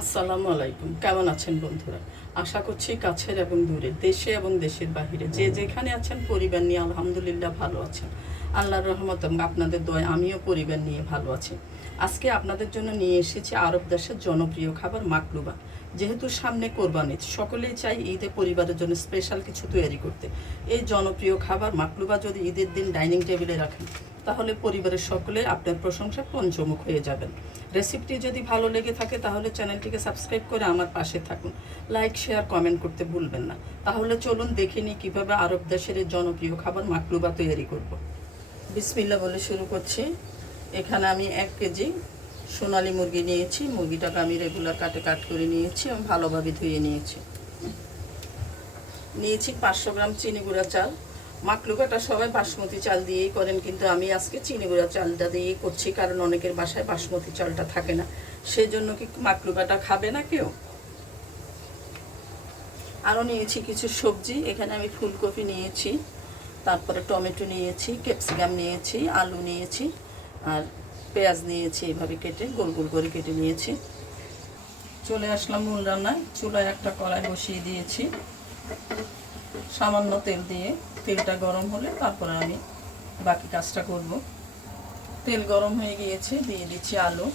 আসসালামু আলাইকুম। কেমন আছেন বন্ধুরা? আশা করছি কাছের এবং দূরে, দেশে এবং দেশের বাহিরে। যে যেখানে আছেন, পরিবার নিয়ে আলহামদুলিল্লাহ ভালো আছেন। আল্লাহর রহমত আপনাদের দয় আমিও পরিবার নিয়ে ভালো আছি। আজকে আপনাদের জন্য নিয়ে এসেছি আরব দেশের জনপ্রিয় খাবার মাকলুবা যেহেতু সামনে কোরবান ঈদ, সকলেই চাই ঈদে পরিবারের জন্য স্পেশাল কিছু তৈরি করতে। এই জনপ্রিয় খাবার মাকলুবা যদি ঈদের দিন ডাইনিং টেবিলে রাখেন, তাহলে পরিবারের সকলে আপনার প্রশংসা পঞ্চমুখ হয়ে যাবেন। রেসিপিটি যদি ভালো লেগে থাকে, তাহলে চ্যানেলটিকে সাবস্ক্রাইব করে আমার পাশে থাকুন। লাইক, শেয়ার, কমেন্ট করতে ভুলবেন না। তাহলে চলুন দেখে নিই কীভাবে আরব দেশের জনপ্রিয় খাবার মাকলুবা তৈরি করব। বিসমিল্লা বলে শুরু করছি। এখানে আমি এক কেজি সোনালি মুরগি নিয়েছি। মুরগিটাকে আমি রেগুলার কাটে কাট করে নিয়েছি এবং ভালোভাবে ধুয়ে নিয়েছি। নিয়েছি পাঁচশো গ্রাম চিনি গুঁড়া চাল। মাকলুকাটা সবাই বাসমতি চাল দিয়েই করেন, কিন্তু আমি আজকে চিনি গুঁড়া চালটা দিয়েই করছি, কারণ অনেকের বাসায় বাসমতি চালটা থাকে না। সেই জন্য কি মাকলুকাটা খাবে না কেউ? আরও নিয়েছি কিছু সবজি, এখানে আমি ফুলকপি নিয়েছি, তারপরে টমেটো নিয়েছি, ক্যাপসিকাম নিয়েছি, আলু নিয়েছি, আর পেঁয়াজ নিয়েছি, এভাবে কেটে গোল গোল করে কেটে নিয়েছি। চলে আসলাম মূল রান্নায়, চুলায় একটা কড়াই বসিয়ে দিয়েছি। সামান্য তেল দিয়ে তেলটা গরম হলে তারপরে আমি বাকি কাজটা করব। তেল গরম হয়ে গিয়েছে, দিয়ে দিচ্ছি আলু।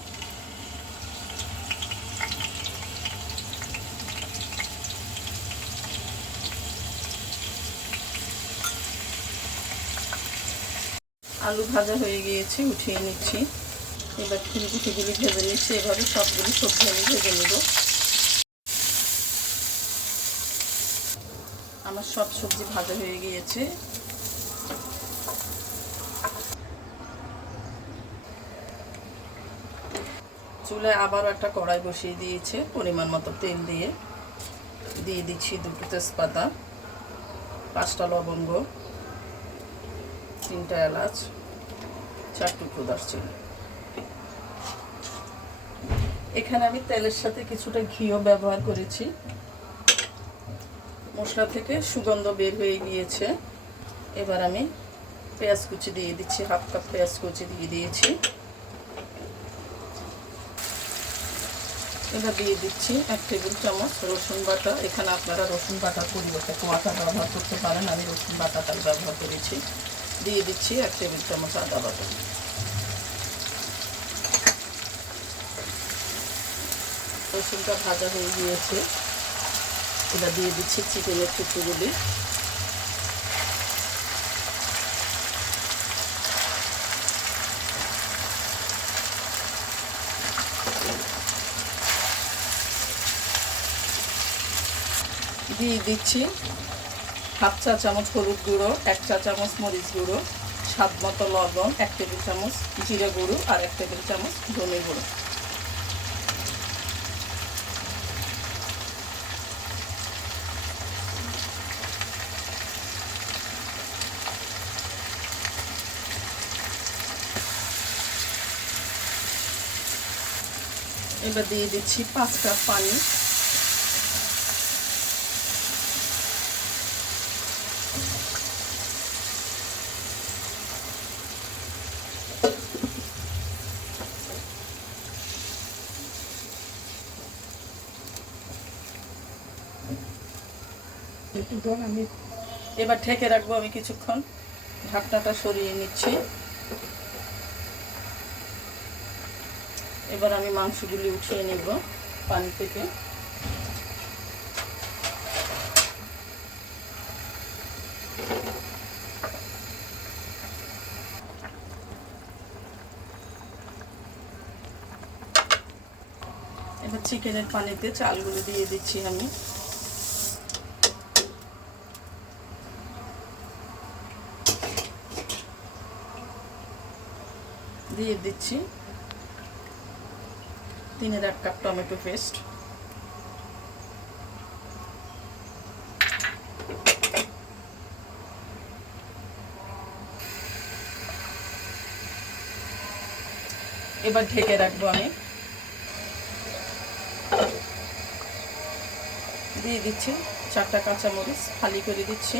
আলু ভাজা হয়ে গিয়েছে, উঠিয়ে নিচ্ছি। এবার ফুলকুটিগুলি ভেজে নিচ্ছি, এভাবে সবগুলি সবজি আমি ভেজে নেব। আমার সব সবজি ভাজা হয়ে গিয়েছে। চুলে আবারও একটা কড়াই বসিয়ে দিয়েছে, পরিমাণ মতো তেল দিয়ে। দিয়ে দিচ্ছি দুটো তেজপাতা, পাঁচটা লবঙ্গ, তিনটা এলাচ, চার টুকরো দারচিনি। এখানে আমি তেলের সাথে কিছুটা ঘিও ব্যবহার করেছি। মশলা থেকে সুগন্ধ বের হয়ে গিয়েছে। এবার আমি পেঁয়াজ কুচি দিয়ে দিচ্ছি, হাফ কাপ পেঁয়াজ কুচি দিয়ে দিয়েছি। এবার দিয়ে দিচ্ছি এক টেবিল চামচ রসুন বাটা। এখানে আপনারা রসুন বাটার পরিবর্তে কোয়াটা ব্যবহার করতে পারেন, আমি রসুন বাটাটাই ব্যবহার করেছি। দিয়ে দিচ্ছি এক টেবিল চামচ আদা বাটা। রসুনটা ভাজা হয়ে গিয়েছে। এবার দিয়ে দিচ্ছি চিকেনের টুকরোগুলি। দিয়ে দিচ্ছি হাফ চা চামচ হলুদ গুঁড়ো, এক চা চামচ মরিচ গুঁড়ো, স্বাদ মতো লবণ, এক টেবিল চামচ জিরে গুঁড়ো আর এক টেবিল চামচ ধনে গুঁড়ো। এবার দিয়ে দিচ্ছি পাঁচ কাপ পানি আমি এবার ঠেকে রাখব আমি কিছুক্ষণ। ঢাকনাটা সরিয়ে নিচ্ছি। এবার আমি মাংসগুলি উঠিয়ে নেব পানি থেকে। এবার চিকেনের পানিতে চালগুলো দিয়ে দিচ্ছি আমি। দিয়ে দিচ্ছি তিনের এক কাপ টমেটো পেস্ট এবার ঢেকে রাখব আমি। দিয়ে দিচ্ছি চারটা কাঁচামরিচ খালি করে দিচ্ছি।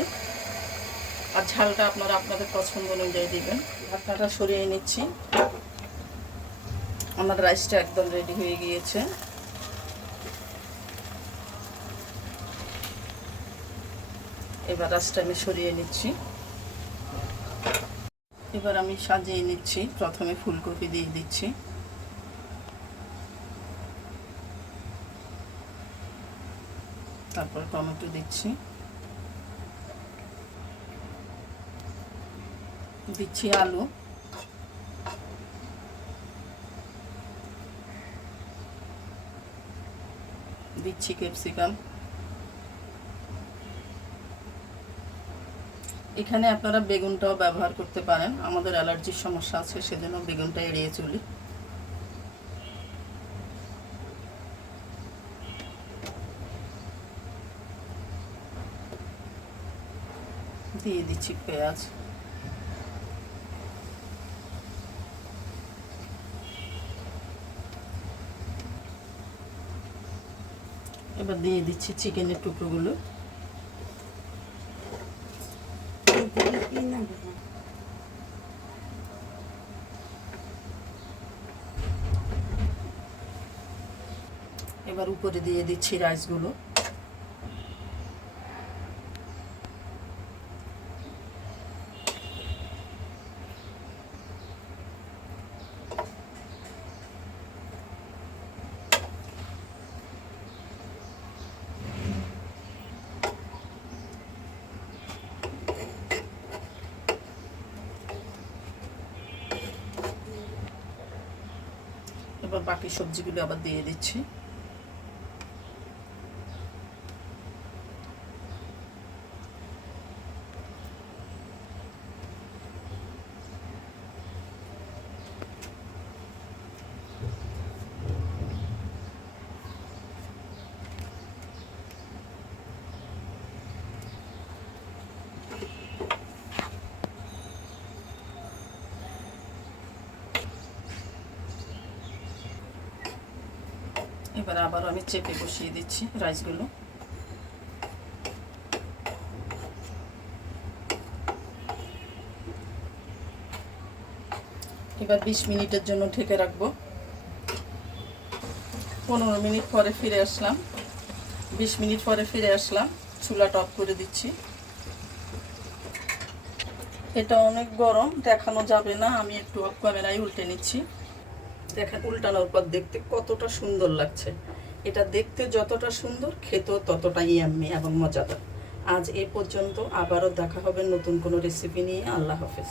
আর ঝালটা আপনারা আপনাদের পছন্দ অনুযায়ী দিবেন। ঢাকনাটা সরিয়ে নিচ্ছি। আমার রাইসটা একদম রেডি হয়ে গিয়েছে। এবার রাইসটা আমি সরিয়ে নিচ্ছি। এবার আমি সাজিয়ে নিচ্ছি, প্রথমে ফুলকপি দিয়ে দিচ্ছি। তারপর টমেটো দিচ্ছি। দিচ্ছি আলু। দিচ্ছি ক্যাপসিকাম এখানে আপনারা বেগুনটাও ব্যবহার করতে পারেন, আমাদের অ্যালার্জির সমস্যা আছে, সেজন্য বেগুনটা এড়িয়ে চলি। দিয়ে দিচ্ছি পেঁয়াজ। এবার দিয়ে দিচ্ছি চিকেনের টুকরোগুলো। এবার উপরে দিয়ে দিচ্ছি রাইসগুলো। বাকি সবজিগুলো আবার দিয়ে দিচ্ছি। এবার আবার আমি চেপে বসিয়ে দিচ্ছি রাইসগুলো। এবার বিশ মিনিটের জন্য ঢেকে রাখব। পনেরো মিনিট পরে ফিরে আসলাম। বিশ মিনিট পরে ফিরে আসলাম। চুলাটা অফ করে দিচ্ছি। এটা অনেক গরম, দেখানো যাবে না। আমি একটু ক্যামেরায় উল্টে নিচ্ছি। দেখেন উল্টানোর পর দেখতে কতটা সুন্দর লাগছে। এটা দেখতে যতটা সুন্দর, খেতেও ততটাই ইয়াম্মি এবং মজাদার। আজ এ পর্যন্ত আবারও দেখা হবে নতুন কোনো রেসিপি নিয়ে। আল্লাহ হাফেজ।